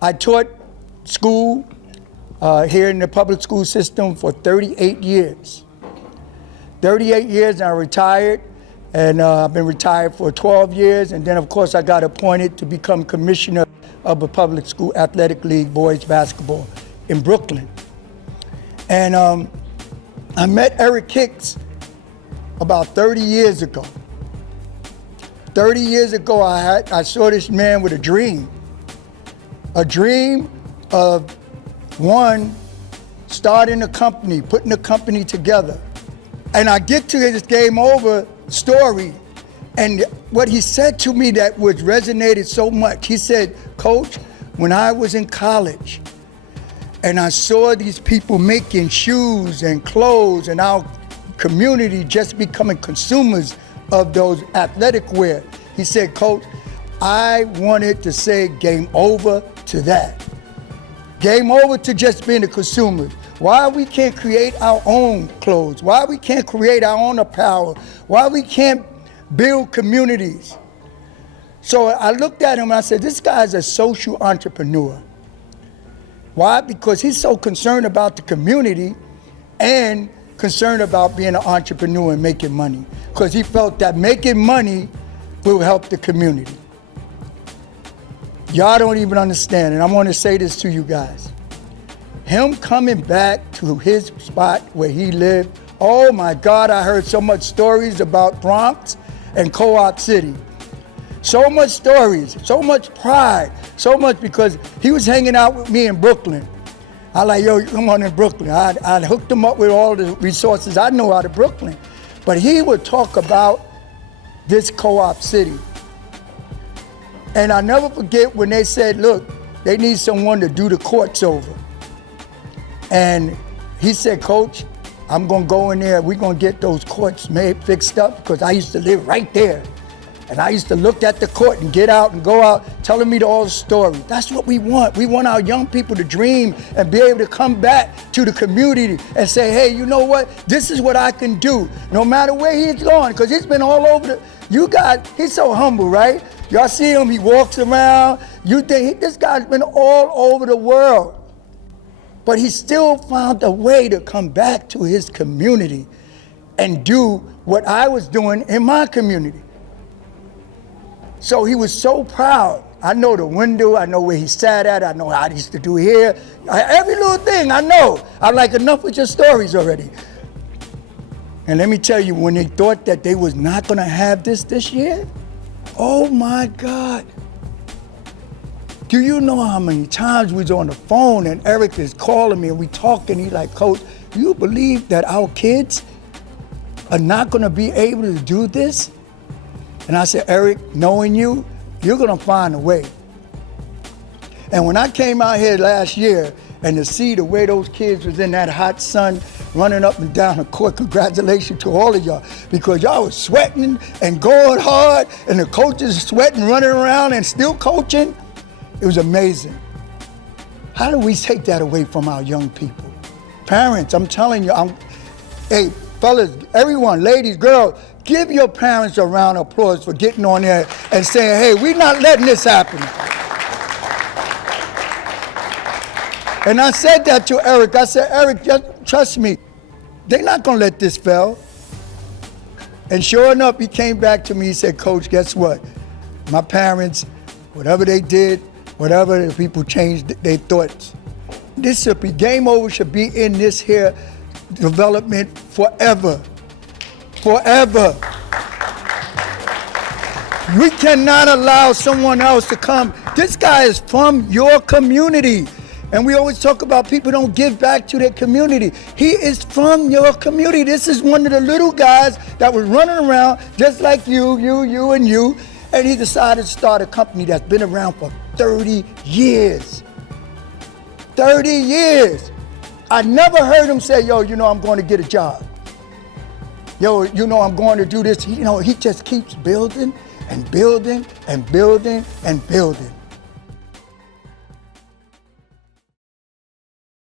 I taught school here in the public school system for 38 years. 38 years and I retired, and I've been retired for 12 years, and then of course I got appointed to become commissioner of a public school athletic league, boys basketball, in Brooklyn. And I met Eric Hicks about 30 years ago. 30 years ago, I saw this man with a dream of, one, starting a company, putting a company together. And I get to his game over story, and what he said to me that was resonated so much, he said, Coach, when I was in college, and I saw these people making shoes and clothes and our community just becoming consumers of those athletic wear. He said, Coach, I wanted to say game over to that. Game over to just being a consumer. Why we can't create our own clothes? Why we can't create our own apparel? Why we can't build communities? So I looked at him and I said, this guy's a social entrepreneur. Why? Because he's so concerned about the community and concerned about being an entrepreneur and making money. Because he felt that making money will help the community. Y'all don't even understand, and I want to say this to you guys. Him coming back to his spot where he lived, oh my God, I heard so much stories about Bronx and Co-op City. So much stories, so much pride, so much because he was hanging out with me in Brooklyn. I like, yo, come on in Brooklyn. I hooked him up with all the resources I know out of Brooklyn. But he would talk about this Co-op City. And I never forget when they said, look, they need someone to do the courts over. And he said, Coach, I'm gonna go in there, we're gonna get those courts fixed up, because I used to live right there. And I used to look at the court and get out and go out telling me all the stories. That's what we want. We want our young people to dream and be able to come back to the community and say, hey, you know what? This is what I can do. No matter where he's going, because he's been all over he's so humble, right? Y'all see him, he walks around. You think this guy's been all over the world. But he still found a way to come back to his community and do what I was doing in my community. So he was so proud. I know the window, I know where he sat at, I know what I used to do here. Every little thing I know. I'm like, enough with your stories already. And let me tell you, when they thought that they was not gonna have this year, oh my God. Do you know how many times we was on the phone and Eric is calling me and we talking, he's like, Coach, do you believe that our kids are not gonna be able to do this? And I said, Eric, knowing you, you're gonna find a way. And when I came out here last year and to see the way those kids was in that hot sun running up and down the court, congratulations to all of y'all, because y'all was sweating and going hard and the coaches sweating, running around and still coaching. It was amazing. How do we take that away from our young people? Parents, I'm telling you, hey, fellas, everyone, ladies, girls, give your parents a round of applause for getting on there and saying, hey, we're not letting this happen. And I said that to Eric. I said, Eric, just trust me, they're not gonna let this fail. And sure enough, he came back to me, he said, Coach, guess what? My parents, whatever they did, whatever the people changed their thoughts. This should be, game over should be in this here development forever. Forever. We cannot allow someone else to come. This guy is from your community. And we always talk about people don't give back to their community. He is from your community. This is one of the little guys that was running around just like you, and you. And he decided to start a company that's been around for 30 years. 30 years. I never heard him say, yo, you know, I'm going to get a job. Yo, you know, I'm going to do this. You know, he just keeps building and building and building and building.